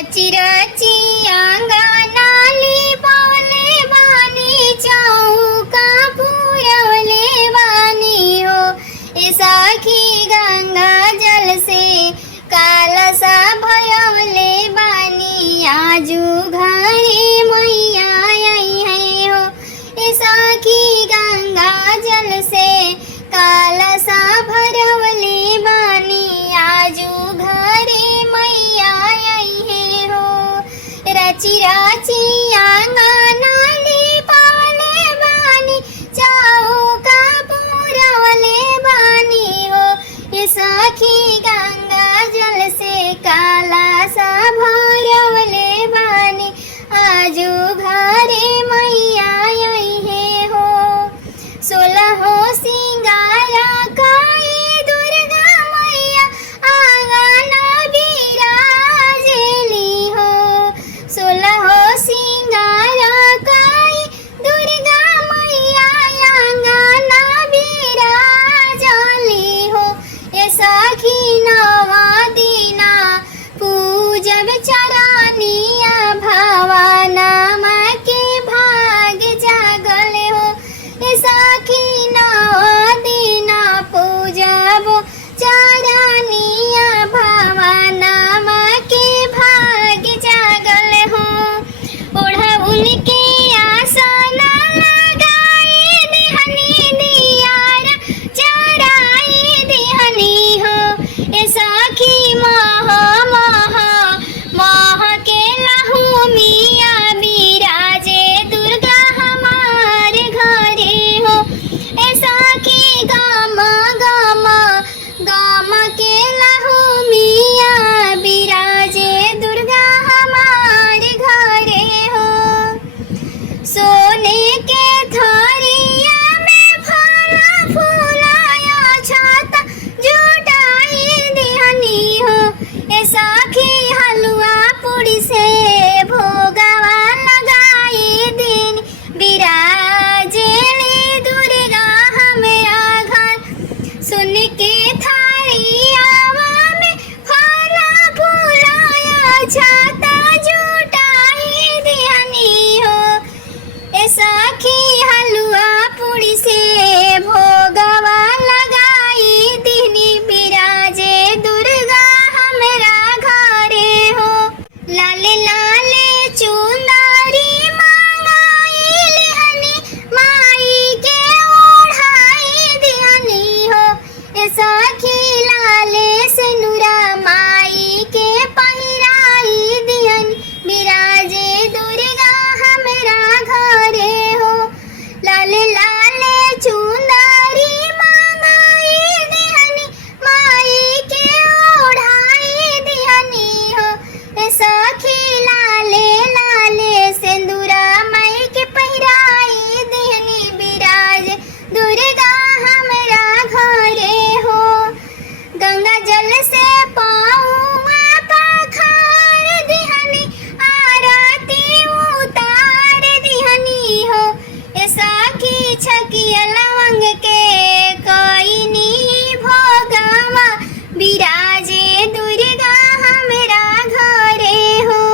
रची रची अंगनाली पावले बानी चौका पुरवले बानी हो। ए सखी गंगा जल से कालसा भरवले बानी आजू घरे मैया आई है हो। ए सखी गंगा जल से कालसा भरवले बानी आजू घरे मैया आई है हो। रची रची अंगनाली पावले बानी चौका पुरवले बानी हो। ये सखी गंगा जल से कालसा भरवले बानी आजू घरे मैया आई है हो। 16 सिंगारा काई दुर्गा मैया आंगन बिराजेली हो। 16 सिंगारा काई दुर्गा मैया आंगन बिराजली हो। ए सखी नवा दिना पूजब चरनिया भवाना माँ के भाग जागल हो। ए सखी नवा दिना पूजब चरनिया भवाना माँ के भाग जागल हो। ओढ़उल के आसन लगाई दिहनी दियारा जराई दिहनी हो। ए सखी मह मह मह के लहू मिया बिराजे दुर्गा हमारे घरे हो। ए सखी गम गम गम के लहू मिया बिराजे दुर्गा हमारे घरे हो। सोने के थरिया में फल फूलाया छाता जुटाई दिहनी हो। ए सखी हलवा पूड़ी से भोगवा लगाई दिन बिराजेली दुर्गा हमेरा घर। सुन के थरिया में फल फूलाया छाता जुटाई दिहनी हो। ए सखी हलवा पूड़ी से भोगवा लगाई दिहनी बिराजे दुर्गा हमरा घरे हो। लाले लाले चुंदरी मांगाई लिहनी माई के ओढ़ाई दिहनी हो। ए सखी लाले सिनुरा माई के पहिराई दिहनी बिराजे दुर्गा हमरा घरे हो। लाले लाले चुंदरी मांगाई दिहनी माई के ओढ़ाई दिहनी हो। ए सखी लाले लाले सिंदूरा माई के पहिराई दिहनी बिराजे दुर्गा हमरा घरे हो। गंगा जल से पाऊआ पखार दिहनी आरती उतार दिहनी हो। ए सखी छकिया लवंग के कईनी भोगवा बिराजे दुर्गा हमरा घरे हो।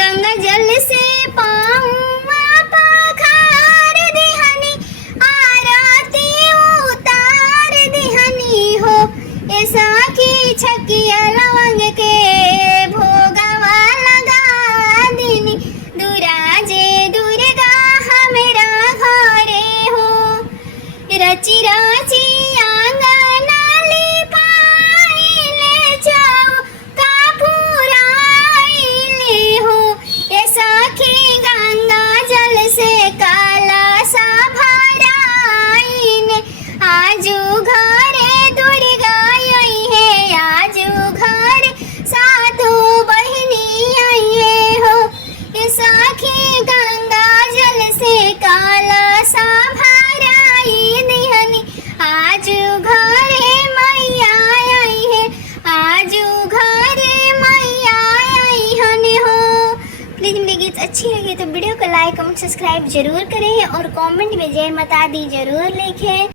गंगा जल से पाऊआ पखार दिहनी आरती उतार दिहनी हो। ए सखी छकिया लवंग के भोगवा लगा दिनी दुराजे दुर्गा हमरा घरे हो। रची रची अंगनाली पाइले चौका पुराइले हो। ए सखी गंगा जल से कालसा भराइने आजू घरे दुर्गा आई है। आजू घरे साधु बहिनी आई है हो। ए सखी गंगा जल से कालसा भराई दिहनी आजू घरे मैया आई है। आजू घरे मैया आई हनी हो। प्लीज़ मेरी गीत अच्छी लगी तो वीडियो को लाइक कमेंट सब्सक्राइब जरूर करें और कमेंट में जय माता दी जरूर लिखें।